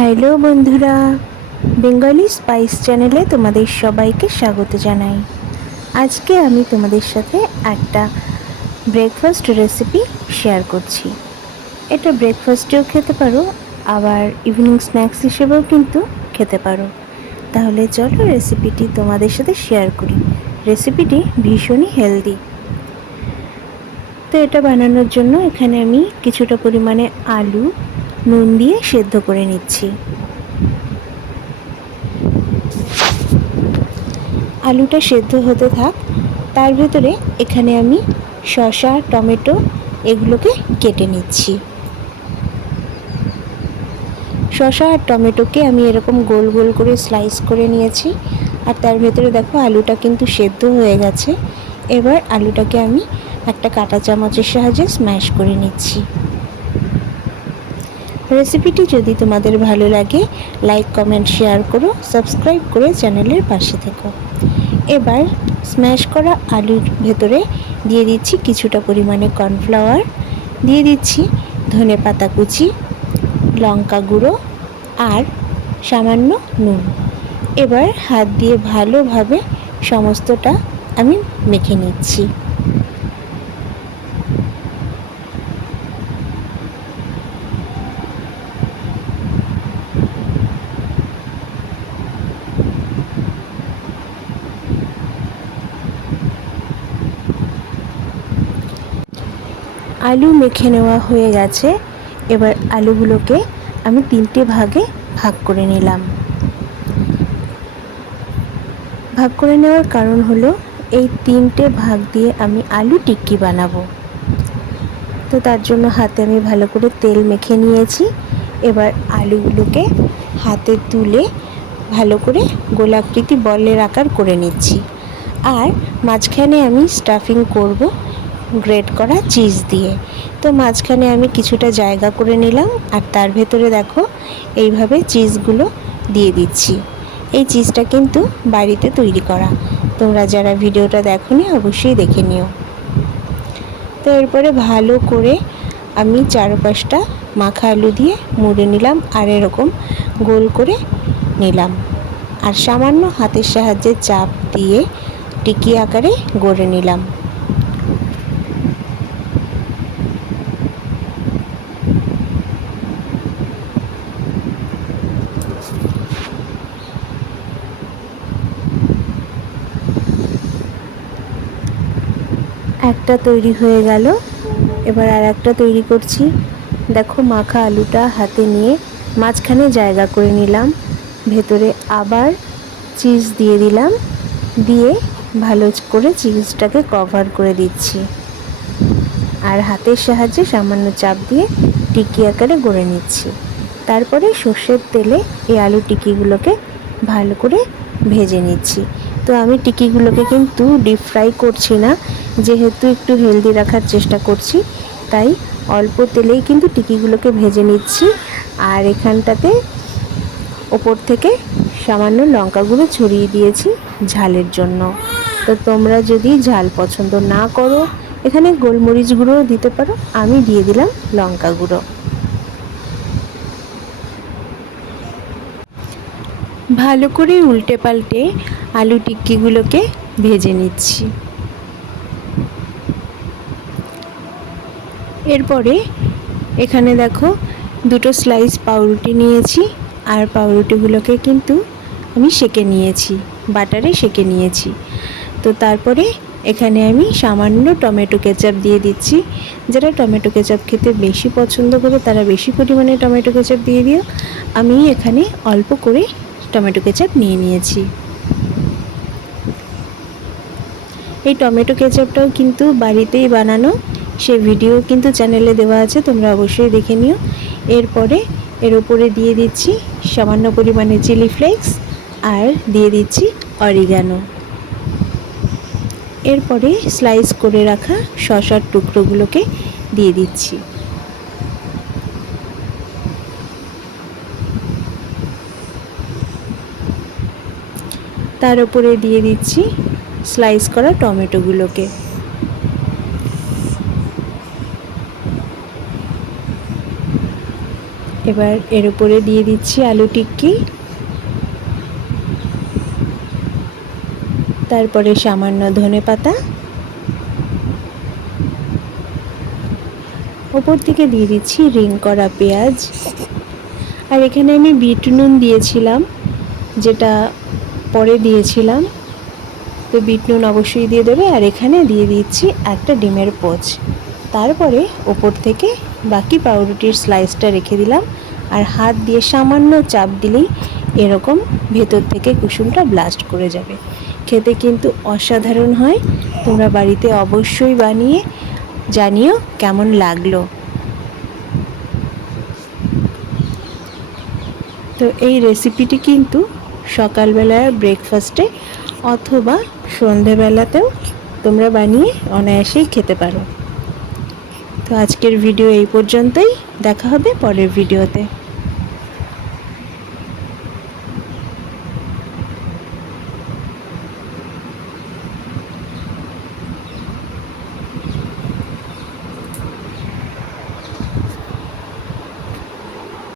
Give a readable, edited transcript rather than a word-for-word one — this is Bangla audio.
হ্যালো বন্ধুরা, বেঙ্গলি স্পাইস চ্যানেলে তোমাদের সবাইকে স্বাগত জানাই। আজকে আমি তোমাদের সাথে একটা ব্রেকফাস্ট রেসিপি শেয়ার করছি। এটা ব্রেকফাস্টেও খেতে পারো, আবার ইভিনিং স্ন্যাক্স হিসেবেও কিন্তু খেতে পারো। তাহলে চলো রেসিপিটি তোমাদের সাথে শেয়ার করি। রেসিপিটি ভীষণই হেলদি। তো এটা বানানোর জন্য এখানে আমি কিছুটা পরিমাণে আলু নুন দিয়ে সেদ্ধ করে নিচ্ছি। আলুটা সেদ্ধ হতে থাক, তার ভেতরে এখানে আমি শসা, টমেটো এগুলোকে কেটে নিচ্ছি। শসা আর টমেটোকে আমি এরকম গোল গোল করে স্লাইস করে নিয়েছি। আর তার ভেতরে দেখো আলুটা কিন্তু সেদ্ধ হয়ে গেছে। এবার আলুটাকে আমি একটা কাঁটা চামচের সাহায্যে স্ম্যাশ করে নিচ্ছি। রেসিপিটি যদি তোমাদের ভালো লাগে লাইক, কমেন্ট, শেয়ার করো, সাবস্ক্রাইব করে চ্যানেলের পাশে থেকো। এবার স্ম্যাশ করা আলুর ভেতরে দিয়ে দিচ্ছি কিছুটা পরিমাণে কর্নফ্লাওয়ার, দিয়ে দিচ্ছি ধনেপাতা কুচি, লঙ্কা গুঁড়ো আর সামান্য নুন। এবার হাত দিয়ে ভালোভাবে সমস্তটা আমি মেখে নিচ্ছি। আলু মেখে নেওয়া হয়ে গেছে। এবার আলুগুলোকে আমি 3টে ভাগে ভাগ করে নিলাম। ভাগ করে নেওয়ার কারণ হলো এই 3টে ভাগ দিয়ে আমি আলু টিক্কি বানাবো। তো তার জন্য হাতে আমি ভালো করে তেল মেখে নিয়েছি। এবার আলুগুলোকে হাতে তুলে ভালো করে গোলাকৃতি বলের আকার করে নিচ্ছি। আর মাঝখানে আমি স্টাফিং করব গ্রেট করা চিজ দিয়ে। তো মাঝখানে আমি কিছুটা জায়গা করে নিলাম, আর তার ভেতরে দেখো এইভাবে চিজগুলো দিয়ে দিচ্ছি। এই চিজটা কিন্তু বাড়িতে তৈরি করা, তোমরা যারা ভিডিওটা দেখোনি অবশ্যই দেখে নিও। তো এরপরে ভালো করে আমি চারপাশটা মাখা আলু দিয়ে মুড়ে নিলাম আর এরকম গোল করে নিলাম, আর সামান্য হাতের সাহায্যে চাপ দিয়ে টিকি আকারে গড়ে নিলাম। একটা তৈরি হয়ে গেল, এবার আর একটা তৈরি করছি। দেখো মাখা আলুটা হাতে নিয়ে মাঝখানে জায়গা করে নিলাম, ভেতরে আবার চিজ দিয়ে দিলাম, দিয়ে ভালো করে চিজটাকে কভার করে দিচ্ছি, আর হাতের সাহায্যে সামান্য চাপ দিয়ে টিকি আকারে গড়ে নিচ্ছি। তারপরে সর্ষের তেলে এই আলু টিকিগুলোকে ভালো করে ভেজে নিচ্ছি। তো আমি টিকিগুলোকে কিন্তু ডিপ ফ্রাই করছি না, যেহেতু একটু হেলদি রাখার চেষ্টা করছি, তাই অল্প তেলেই কিন্তু টিকিগুলোকে ভেজে নিচ্ছি। আর এখানটাতে ওপর থেকে সামান্য লঙ্কা গুঁড়ো ছড়িয়ে দিয়েছি ঝালের জন্য। তো তোমরা যদি ঝাল পছন্দ না করো এখানে গোলমরিচ গুঁড়োও দিতে পারো, আমি দিয়ে দিলাম লঙ্কা গুঁড়ো। ভালো করে উল্টে পাল্টে আলু টিক্কিগুলোকে ভেজে নিচ্ছি। এরপরে এখানে দেখো 2টো স্লাইস পাউরুটি নিয়েছি, আর পাউরুটিগুলোকে কিন্তু আমি সেঁকে নিয়েছি, বাটারে সেঁকে নিয়েছি। তো তারপরে এখানে আমি সামান্য টমেটো কেচাপ দিয়ে দিচ্ছি। যারা টমেটো কেচাপ খেতে বেশি পছন্দ করে তারা বেশি পরিমাণে টমেটো কেচাপ দিয়ে দিও। আমি এখানে অল্প করে টমেটো কেচাপ নিয়ে নিয়েছি। এই টমেটো কেচাপটাও কিন্তু বাড়িতেই বানানো, সে ভিডিও কিন্তু চ্যানেলে দেওয়া আছে, তোমরা অবশ্যই দেখে নিও। এরপরে এর উপরে দিয়ে দিচ্ছি সামান্য পরিমাণে চিলি ফ্লেক্স আর দিয়ে দিচ্ছি অরিগানো। এরপরে স্লাইস করে রাখা শসার টুকরোগুলোকে দিয়ে দিচ্ছি। তার উপরে দিয়ে দিচ্ছি স্লাইস করা টমেটোগুলোকে। এবার এর উপরে দিয়ে দিচ্ছি আলু টিক্কি, তারপরে সামান্য ধনেপাতা, ওপর থেকে দিয়ে দিচ্ছি রিং করা পেঁয়াজ। আর এখানে আমি বিট নুন দিয়েছিলাম, যেটা পরে দিয়েছিলাম, তো বিট নুন অবশ্যই দিয়ে দেবে। আর এখানে দিয়ে দিচ্ছি একটা ডিমের পোচ। তারপরে ওপর থেকে বাকি পাউরুটির স্লাইসটা রেখে দিলাম, আর হাত দিয়ে সামান্য চাপ দিলেই এরকম ভেতর থেকে কুসুমটা ব্লাস্ট করে যাবে। খেতে কিন্তু অসাধারণ হয়। তোমরা বাড়িতে অবশ্যই বানিয়ে জানিও কেমন লাগলো। তো এই রেসিপিটি কিন্তু সকালবেলার ব্রেকফাস্টে অথবা সন্ধেবেলাতেও তোমরা বানিয়ে অনায়াসেই খেতে পারো। তো আজকের ভিডিও এই পর্যন্তই, দেখা হবে পরের ভিডিওতে।